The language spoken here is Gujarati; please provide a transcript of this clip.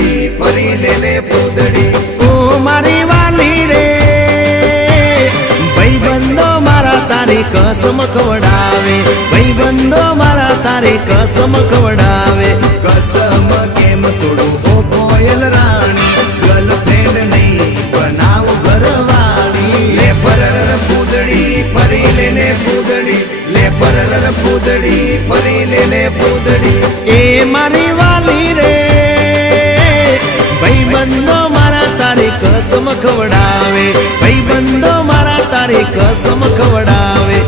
પૂતળી ફરી લેને પૂતળી ઓ મારી વાલી રે ભાઈબંધો મારા તારી કસમ ખવડાવે ભાઈબંધો મારા તારી કસમ ખવડાવે કસમ કેમ તોડું ઓ કોયલ રાણી ગર્લફ્રેન્ડ નહીં બનાવ ઘરવાળી લે પરર પૂતળી ફરી લેને પૂતળી લે પરર પૂતળી ફરી લેને પૂતળી એ મારી વાલી રે ભાઈબંધો મારા તારી કસમ ખવડાવે ભાઈબંધો મારા તારી કસમ ખવડાવે